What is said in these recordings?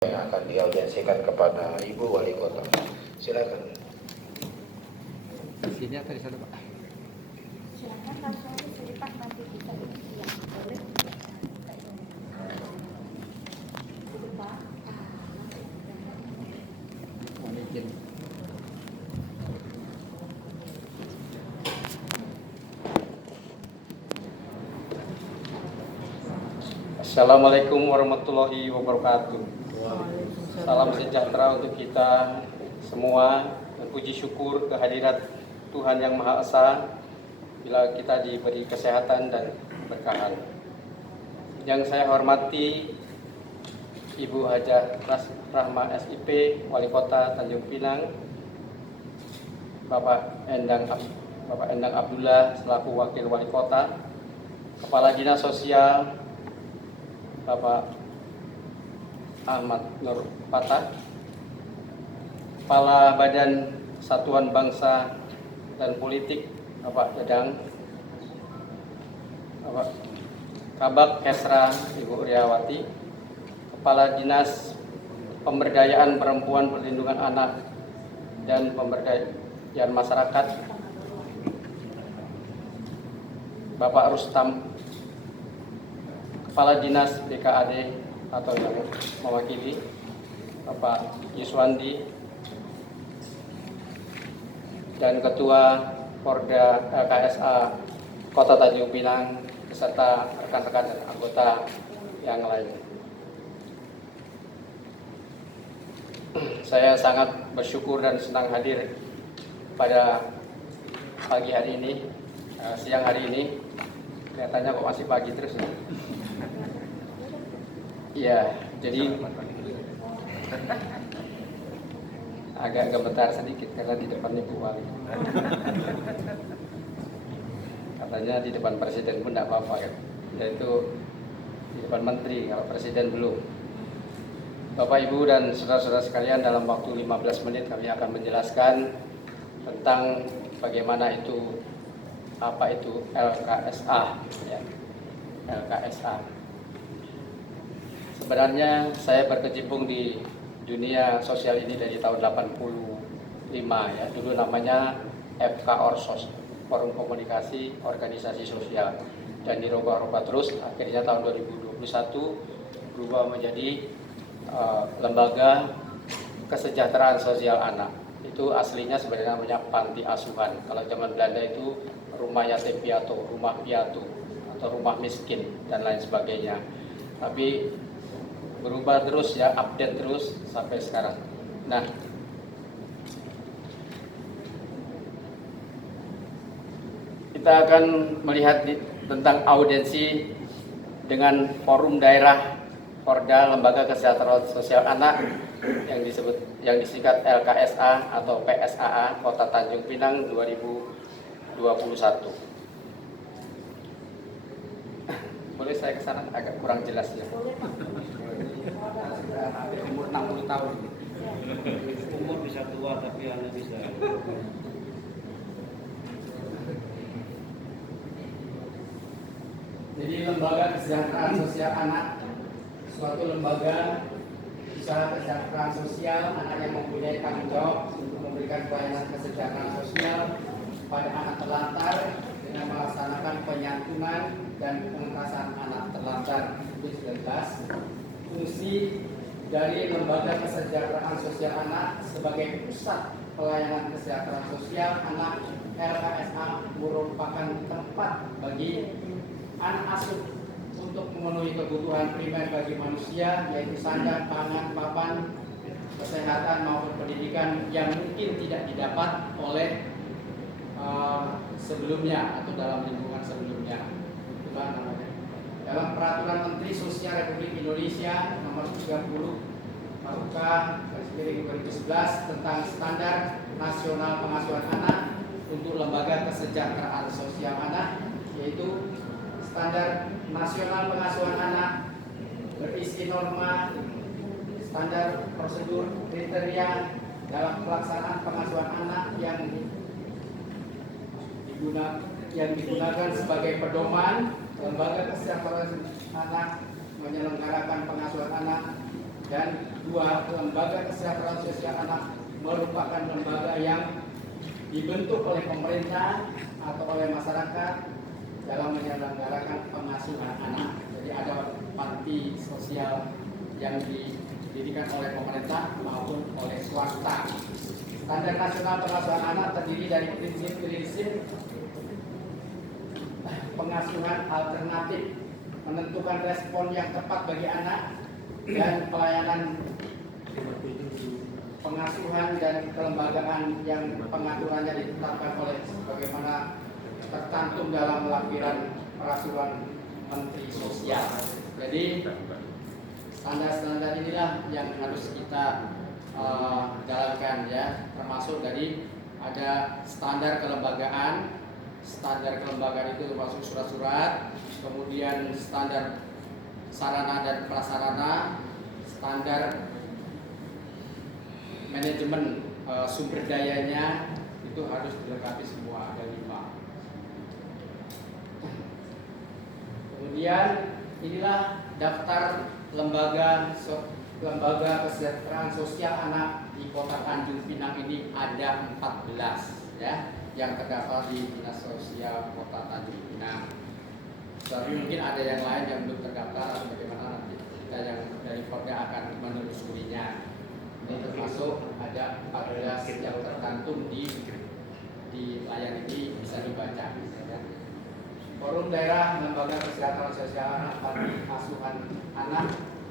yang akan diaudiensikan kepada Ibu Wali Kota. Silakan. Sini atau di sana, Pak? Silakan langsung di Pak, nanti bisa ya, boleh. Duduk, Pak. Mohon izin. Assalamualaikum warahmatullahi wabarakatuh. Salam sejahtera untuk kita semua dan puji syukur kehadirat Tuhan Yang Maha Esa bila kita diberi kesehatan dan keberkahan. Yang saya hormati Ibu Hajah Rahma SIP, Wali Kota Tanjung Pinang, Bapak Endang Abdullah selaku Wakil Wali Kota, Kepala Dinas Sosial Bapak Ahmad Nur Fatah, Kepala Badan Satuan Bangsa dan Politik Bapak Dedang, Bapak Kabak Kesra Ibu Riawati, Kepala Dinas Pemberdayaan Perempuan, Perlindungan Anak dan Pemberdayaan Masyarakat Bapak Rustam, Kepala Dinas BKAD atau yang mewakili Bapak Yuswandi, dan Ketua Porda KSA Kota Tanjung Pinang beserta rekan-rekan dan anggota yang lain. Saya sangat bersyukur dan senang hadir pada pagi hari ini, siang hari ini. Kelihatannya kok masih pagi terus ya. Iya, jadi agak gemetar sedikit karena di depan Ibu Wali. Katanya di depan Presiden pun tidak apa-apa kan. Yaitu di depan Menteri, kalau Presiden belum. Bapak, Ibu, dan saudara-saudara sekalian, dalam waktu 15 menit kami akan menjelaskan tentang bagaimana itu, apa itu LKSA. Ya. LKSA. Sebenarnya saya berkecimpung di dunia sosial ini dari tahun 85 ya. Dulu namanya FK Orsos, Forum Komunikasi Organisasi Sosial. Dan dirubah-rubah terus, akhirnya tahun 2021 berubah menjadi Lembaga Kesejahteraan Sosial Anak. Itu aslinya sebenarnya namanya Panti Asuhan. Kalau zaman Belanda itu Rumah Yatim Piatu, Rumah Piatu, atau Rumah Miskin, dan lain sebagainya. Tapi berubah terus ya, update terus sampai sekarang. Nah, kita akan melihat tentang audiensi dengan forum daerah Porda Lembaga Kesejahteraan Sosial Anak yang disingkat LKSA atau PSAA Kota Tanjung Pinang 2021. Boleh saya ke sana, agak kurang jelas ya. Umur 60 tahun. Umur bisa tua tapi hanya bisa. Jadi Lembaga Kesejahteraan Sosial Anak, suatu lembaga usaha kesejahteraan sosial anak yang mempunyai tanggung jawab untuk memberikan pelayanan kesejahteraan sosial pada anak terlantar dengan melaksanakan penyantunan dan pengentasan anak terlantar. Itu sudah jelas. Fungsi dari Lembaga Kesejahteraan Sosial Anak sebagai pusat pelayanan kesejahteraan sosial anak, LKSA merupakan tempat bagi anak asuh untuk memenuhi kebutuhan primer bagi manusia, yaitu sandang, pangan, papan, kesehatan maupun pendidikan yang mungkin tidak didapat oleh sebelumnya atau dalam lingkungan sebelumnya. Itulah namanya. Dalam Peraturan Menteri Sosial Republik Indonesia Nomor 30 2011 tentang Standar Nasional Pengasuhan Anak untuk Lembaga Kesejahteraan Sosial Anak, yaitu Standar Nasional Pengasuhan Anak berisi norma, standar, prosedur, kriteria dalam pelaksanaan pengasuhan anak yang digunakan sebagai pedoman. Lembaga Kesejahteraan Anak menyelenggarakan pengasuhan anak dan Dua, lembaga kesejahteraan sosial anak merupakan lembaga yang dibentuk oleh pemerintah atau oleh masyarakat dalam menyelenggarakan pengasuhan anak. Jadi ada panti sosial yang didirikan oleh pemerintah maupun oleh swasta. Standar nasional pengasuhan anak terdiri dari prinsip-prinsip pengasuhan alternatif, menentukan respon yang tepat bagi anak, dan pelayanan pengasuhan dan kelembagaan yang pengaturannya ditetapkan oleh sebagaimana tercantum dalam lampiran peraturan Menteri Sosial. Jadi standar-standar inilah yang harus kita jalankan ya, termasuk dari ada standar kelembagaan. Standar kelembagaan itu termasuk surat-surat, kemudian standar sarana dan prasarana, standar manajemen sumber dayanya itu harus dilengkapi semua, ada 5. Kemudian inilah daftar lembaga kesejahteraan sosial anak di Kota Tanjung Pinang ini ada 14 ya, yang terdaftar di Dinas Sosial Kota Tanjung Pinang. Tapi mungkin ada yang lain yang belum terdaftar atau bagaimana, nanti kita yang dari Porda akan menelusurinya. Ini termasuk ada 14 yang tercantum di layar ini, bisa dibaca. Ya. Forum Daerah Lembaga Kesejahteraan Sosial Anak Panti Asuhan Anak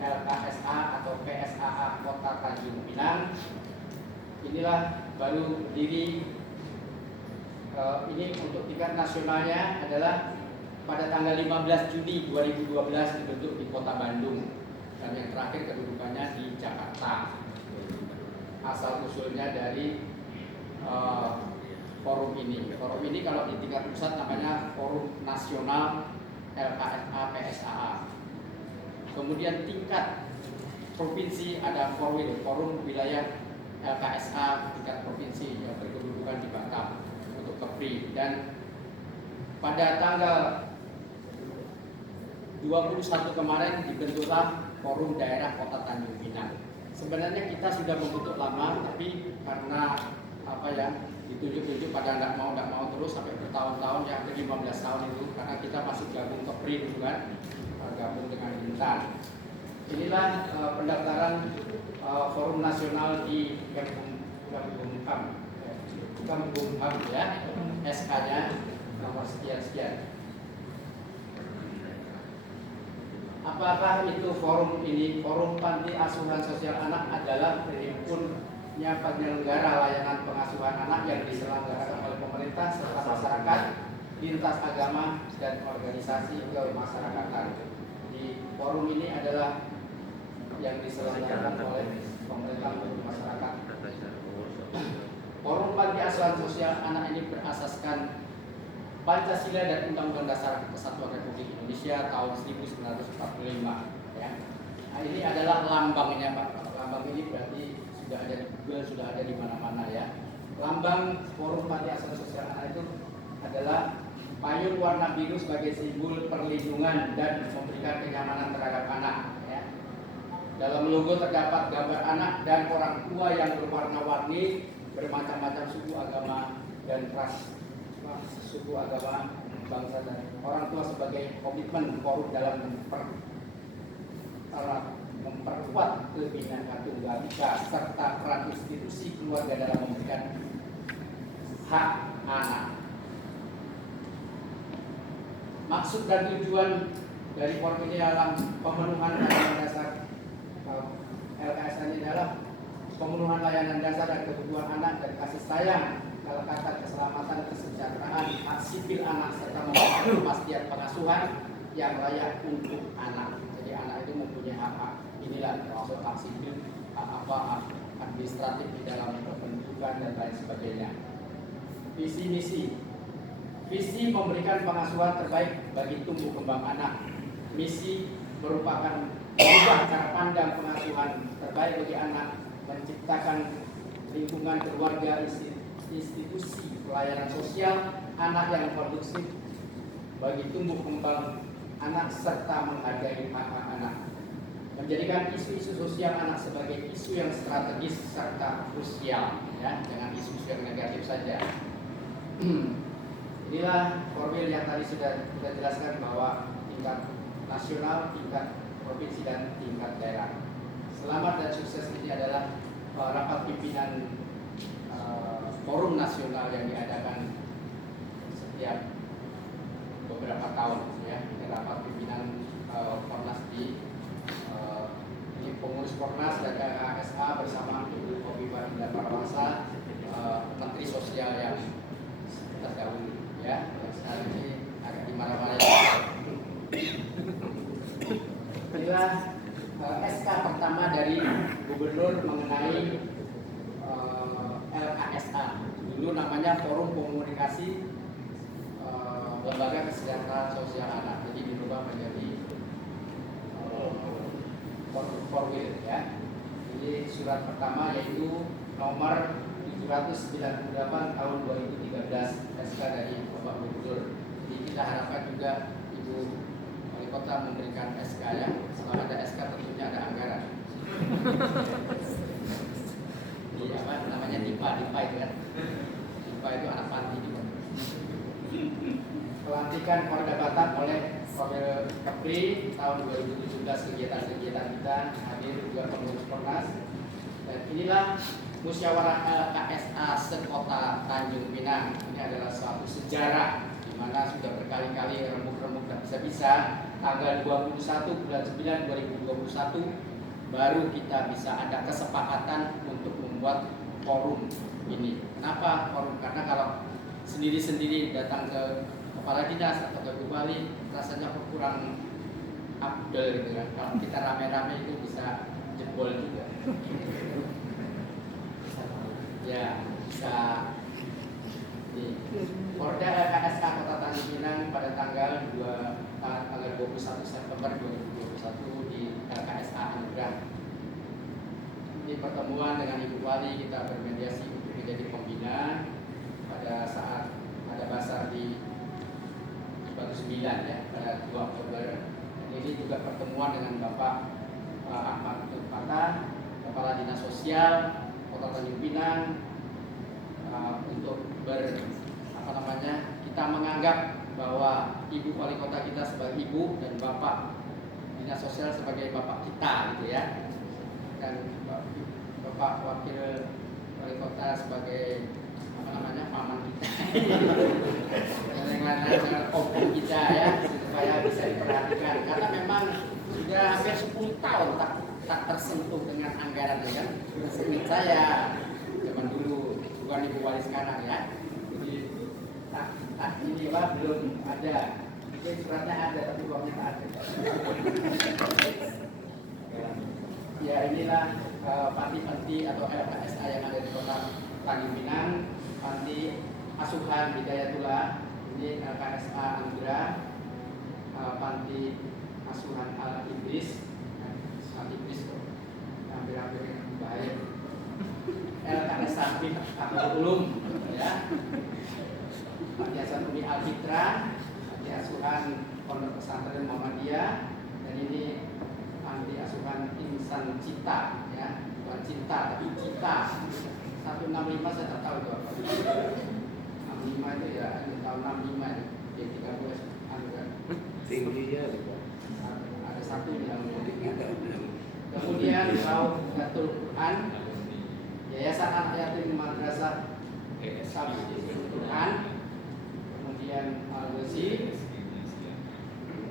LKSA atau PSAA Kota Tanjung Pinang. Inilah baru berdiri. Ini untuk tingkat nasionalnya adalah pada tanggal 15 Juni 2012 dibentuk di Kota Bandung, dan yang terakhir kedudukannya di Jakarta. Asal usulnya dari forum ini. Forum ini kalau di tingkat pusat namanya Forum Nasional LKSA PSAA. Kemudian tingkat provinsi ada Forum Wilayah LKSA tingkat provinsi yang berkedudukan di Batam untuk Kepri, dan pada tanggal 21 kemarin dibentuklah Forum Daerah Kota Tanjung Pinang. Sebenarnya kita sudah membentuk lama, tapi karena ditunjuk-tunjuk pada nggak mau terus sampai bertahun-tahun, yang ke 15 tahun itu karena kita masih gabung Kepri dulu kan, gabung dengan Intan. Inilah pendaftaran Forum Nasional di Gakumham ya, SK-nya nomor sekian-sekian. Apakah itu forum ini? Forum Panti Asuhan Sosial Anak adalah himpunnya penyelenggara layanan pengasuhan anak yang diselenggarakan oleh pemerintah serta masyarakat, lintas agama, dan organisasi kemasyarakatan. Di forum ini adalah yang diselenggarakan oleh pemerintah dan masyarakat. Forum Panti Asuhan Sosial Anak ini berasaskan Pancasila dan Undang-Undang Dasar Kesatuan Republik Indonesia tahun 1945. Ya. Nah, ini adalah lambangnya Pak. Lambang ini berarti sudah ada di Google, sudah ada di mana-mana ya. Lambang Forum Panti Asuhan Sosial Anak itu adalah payung warna biru sebagai simbol perlindungan dan memberikan kenyamanan terhadap anak. Ya. Dalam logo terdapat gambar anak dan orang tua yang berwarna-warni, bermacam-macam suku, agama, dan ras. Suku, agama, bangsa, dan orang tua sebagai komitmen forum dalam memperkuat Bhinneka Tunggal Ika serta peran institusi keluarga dalam memberikan hak anak. Maksud dan tujuan dari forum ini adalah pemenuhan layanan dasar LKSA ini adalah pemenuhan layanan dasar dan kebutuhan anak dan kasih sayang, kelekatan, keselamatan, kesejahteraan, hak sipil anak, serta memberikan kepastian pengasuhan yang layak untuk anak. Jadi anak itu mempunyai hak-hak inilah, termasuk hak sipil, hak administratif di dalam kependudukan dan lain sebagainya. Visi misi. Visi memberikan pengasuhan terbaik bagi tumbuh kembang anak. Misi merupakan mengubah cara pandang pengasuhan terbaik bagi anak, menciptakan lingkungan keluarga, institusi pelayanan sosial anak yang kondusif bagi tumbuh kembang anak serta menghargai hak-hak anak. menjadikan isu-isu sosial anak sebagai isu yang strategis serta krusial, ya, dengan isu-isu yang negatif saja. Inilah formil yang tadi sudah kita jelaskan bahwa tingkat nasional, tingkat provinsi dan tingkat daerah. Selamat dan sukses ini adalah rapat pimpinan forum nasional yang diadakan setiap beberapa tahun, ya. Ini rapat pimpinan Fornas di ini pengurus Fornas dan KSA bersama Ibu Khofifah Indar Parawansa, Menteri Sosial yang terdahulu, ya. Sekarang ini agak dimarah-marahin. Inilah SK pertama dari Gubernur mengenai LKSA. Dulu namanya Forum Komunikasi Lembaga Kesejahteraan Sosial Anak. Jadi dirubah menjadi Forwil, ya. Jadi surat pertama yaitu nomor 798 tahun 2013 SK dari Bapak Gubernur. Jadi kita harapkan juga Ibu Wali Kota memberikan SK, ya. Setelah ada SK tentunya ada anggaran. Di apa namanya DIPA itu kan. DIPA itu anak panti juga. Pelantikan Korda Batak oleh Wakil Kepri tahun 2017, kegiatan-kegiatan kita hadir juga pengurus Fornas. Dan inilah musyawarah LKSA sekota Tanjung Pinang. Ini adalah suatu sejarah di mana sudah berkali-kali remuk-remuk dan bisa-bisa tanggal 21 bulan 9 2021 baru kita bisa ada kesepakatan untuk membuat forum ini. Kenapa forum? Karena kalau sendiri-sendiri datang ke kepala dinas atau ke bupati rasanya kurang abdel gitu kan. Kalau kita rame-rame itu bisa jebol juga. Ya, bisa di Porda LKSA Kota Tanjung Pinang pada tanggal 21 September 2021 di LKSA Anugerah. Di pertemuan dengan Ibu Wali kita bermediasi untuk menjadi pembina pada saat ada basar di Batu 9, ya, pada 2 Oktober. Ini juga pertemuan dengan Bapak Ahmad Fatah, Kepala Dinas Sosial Kota Tanjung Pinang, untuk kita menganggap bahwa Ibu Wali Kota kita sebagai ibu dan Bapak Dinas Sosial sebagai bapak kita, gitu ya, dan Bapak Wakil Wali Kota sebagai paman kita. Dan yang lain-lain dengan opung kita, ya, supaya bisa diperhatikan. Karena memang sudah hampir 10 tahun tak tersentuh dengan anggaran, ya. Seingat saya zaman dulu, bukan Ibu Wali sekarang, ya. Jadi ini lah belum ada. Mungkin suratnya ada tapi uangnya tak ada. Ya, inilah panti-panti atau LKSA yang ada di Kota Tanjung Pinang. Panti Asuhan Hidayatullah, ini LKSA Anugerah. Panti Asuhan Al Idris, Al Idris kok hampir-hampir bahaya. LKSA Fathul Ulum, ya. Panti Asuhan Umi Al Fitra, Panti Asuhan Pondok Pesantren Muhammadiyah, dan ini Panti Asuhan Insan Cita, ya, bukan cinta tapi cita. 165 saya tak tahu itu apa. 65 itu ya tahun 65 itu. Yang 30 kan. Tingginya Ada satu yang kemudian Raudatul Quran, Yayasan Anak Yatim Madrasah Sabtul Quran, kemudian Al-Ghazi,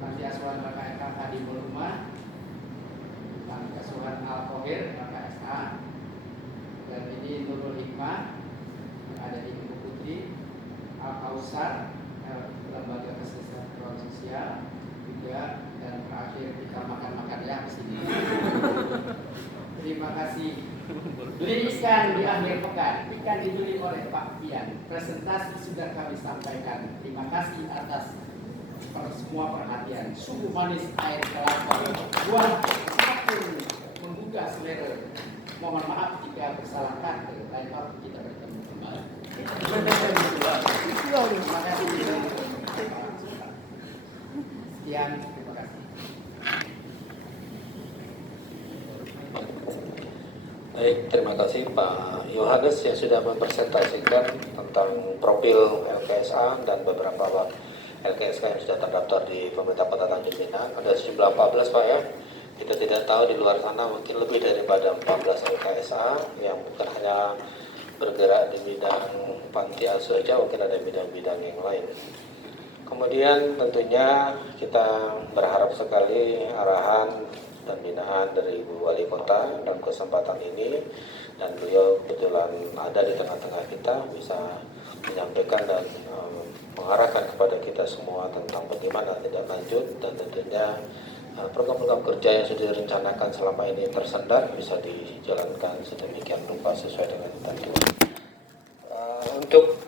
Panti Asuhan LKSA Khadimul Ummah, Panti Asuhan Al-Qohir LKSA, dan ini Nurul Hikmah yang ada di Ibu Putri, Al-Kausar Lembaga Kesejahteraan Sosial juga, dan terakhir kita makan-makan, ya, di sini. Terima kasih. Beli ikan di akhir pekan, ikan dibeli oleh Pak Pian. Presentasi sudah kami sampaikan. Terima kasih atas semua perhatian. Sungguh manis air kelapa, buah semakin menggugah selera. Mohon maaf jika bersalah kata. Lain waktu kita bertemu kembali. Terima kasih. Sekian, terima kasih. Baik, terima kasih Pak Yohanes yang sudah mempresentasikan tentang profil LKSA dan beberapa LKSK yang sudah terdaftar di pemerintah Kota Tanjung Pinang. Ada sejumlah 14 Pak ya. Kita tidak tahu di luar sana mungkin lebih daripada 14 LKSA yang bukan hanya bergerak di bidang panti asuh saja, mungkin ada bidang-bidang yang lain. Kemudian tentunya kita berharap sekali arahan dan binaan dari Ibu Wali Kota dalam kesempatan ini, dan beliau kebetulan ada di tengah-tengah kita, bisa menyampaikan dan mengarahkan kepada kita semua tentang bagaimana tindak lanjut dan tentunya program-program kerja yang sudah direncanakan selama ini tersendat bisa dijalankan sedemikian rupa sesuai dengan ketentuan. Untuk